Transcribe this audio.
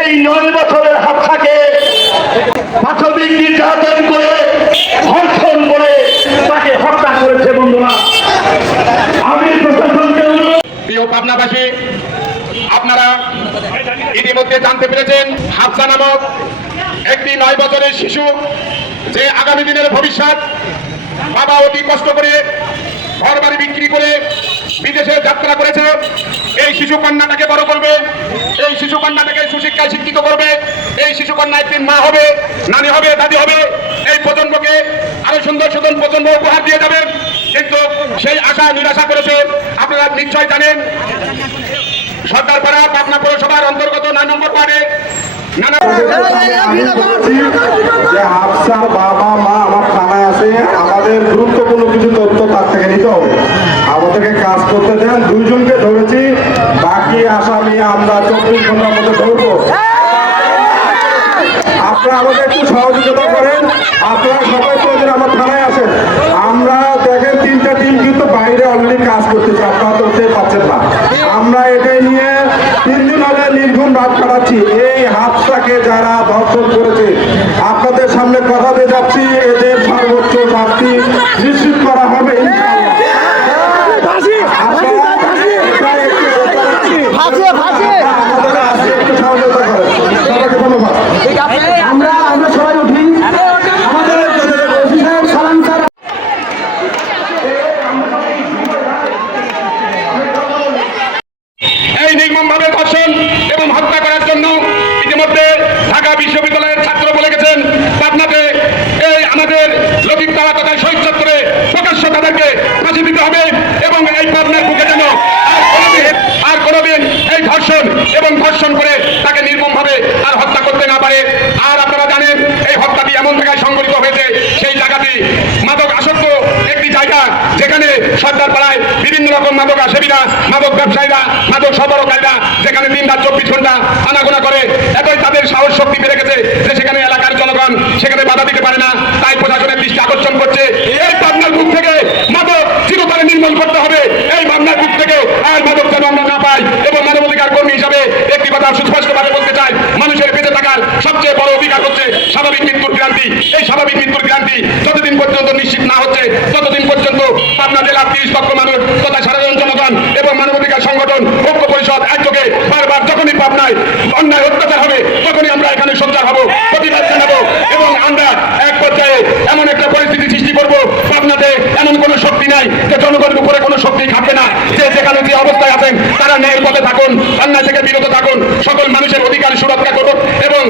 এই নয় বছরের হাতটাকে প্রাথমিক নির্যাতন করে, ধর্ষণ করে তাকে হত্যা করেছে বন্ধুরা। আমি প্রশাসনকে প্রিয় পাবনাবাসী, আপনারা ইতিমধ্যে জানতে পেরেছেন, হাফসা নামক একটি নয় বছরের শিশু যে আগামী দিনের ভবিষ্যৎ, বাবা অতি কষ্ট করে ঘর বাড়ি বিক্রি করে বিদেশে যাত্রা করেছে এই শিশু কন্যাটাকে বড় করবে এই শিশু কন্যাটাকে সুশিক্ষায় শিক্ষিত করবে এই শিশু কন্যা একদিন মা হবে নানি হবে দাদি হবে এই প্রজন্মকে আরও সুন্দর সুন্দর প্রজন্ম উপহার দিয়ে যাবে কিন্তু সেই আশা নিরাশা করেছে আপনারা নিশ্চয় জানেন সরকার পাড়া পাবনা পৌরসভার অন্তর্গত নয় নম্বর ওয়ার্ডে নানা যে বাবা মা আমার থানায় আছে আমাদের গুরুত্বপূর্ণ কিছু তথ্য তার থেকে নিতে হবে আমাদেরকে কাজ করতে দেন। দুইজনকে ধরেছি। বাকি আসামি আমরা চব্বিশ ঘণ্টার মধ্যে ধরবো। আপনারা আমাদের একটু সহযোগিতা করেন। আপনারা সবাই প্রয়োজন আমার থানায় আসেন। আমরা দেখেন তিনটা টিম কিন্তু বাইরে অলরেডি কাজ করতেছে। আপনারা তো উঠতে পারছেন না। আমরা এটাই নিয়ে তিন দিন হলে নির্ঘুম রাত কাটাচ্ছি। এই হাতটাকে যারা ধর্ষণ করেছে আপনাদের সামনে কথা দিয়ে যাচ্ছি এদের সর্বোচ্চ শাস্তি নিশ্চিত করা হবে ইনশাআল্লাহ। আপনারা এটা একটু ফাঁসে ফাঁসে আমাদের আজকে একটু সহযোগিতা করেন সবাইকে ধন্যবাদ আমরা আমরা সবাই উঠি আমাদের ওসি সাহেব সালাম স্যার এই নির্মমভাবে ধর্ষণ এবং হত্যা করার জন্য ইতিমধ্যে ঢাকা বিশ্ববিদ্যালয়ের ছাত্র বলে গেছেন পাবনাতে এই আমাদের লতিফ তারা তথা শহীদ চত্বরে প্রকাশ্য তাদেরকে ফাঁসি দিতে হবে এবং এই পাবনার বুকে যেন আর কোনোদিন এই ধর্ষণ এবং ধর্ষণ করে তাকে নির্মমভাবে আর হত্যা করতে না পারে। আর আপনারা জানেন, এই হত্যাটি এমন জায়গায় সংঘটিত হয়েছে, সেই জায়গাটি মাদক আসক্ত একটি জায়গা যেখানে সর্দার পাড়ায় বিভিন্ন রকম মাদক সেবীরা মাদক ব্যবসায়ীরা, মাদক সরবরাহকারীরা যেখানে দিন রাত চব্বিশ ঘণ্টা আনাগোনা করে, এতই তাদের সাহস শক্তি বেড়ে গেছে যে সেখানে এলাকার জনগণ সেখানে বাধা দিতে পারে না তাই প্রশাসনের দৃষ্টি আকর্ষণ করছে এই পাবনার বুক থেকে মাদক চিরতরে নির্মূল করতে হবে এই পাবনার বুক থেকে আর মাদক যেন আমরা না পাই এবং মানবাধিকার কর্মী হিসাবে একটি কথা সুস্পষ্টভাবে বলতে চাই, মানুষের বেঁচে থাকার সবচেয়ে বড় অধিকার হচ্ছে স্বাভাবিক মৃত্যুর ক্রান্তি এই স্বাভাবিক মৃত্যুর ক্রান্তি যতদিন পর্যন্ত নিশ্চিত না হচ্ছে, ততদিন পর্যন্ত পাবনা জেলার তিরিশ লক্ষ মানুষ তথা সাধারণ জনগণ এবং মানবাধিকার সংগঠন, ঐক্য পরিষদ একযোগে বারবার যখনই পাবনায় অন্যায় অত্যাচার হবে, তখনই আমরা এখানে সোচ্চার হব, প্রতিবাদ জানাব এবং আমরা এক পর্যায়ে এমন একটা পরিস্থিতি সৃষ্টি করব, পাবনাতে এমন কোনো শক্তি নাই যে জনগণের উপরে কোনো শক্তি খাবে না, যে যে অবস্থায় আছেন, তারা ন্যায়ের পথে থাকুন, অন্যায় থেকে বিরত থাকুন, সকল মানুষের অধিকার সুরক্ষা করুন এবং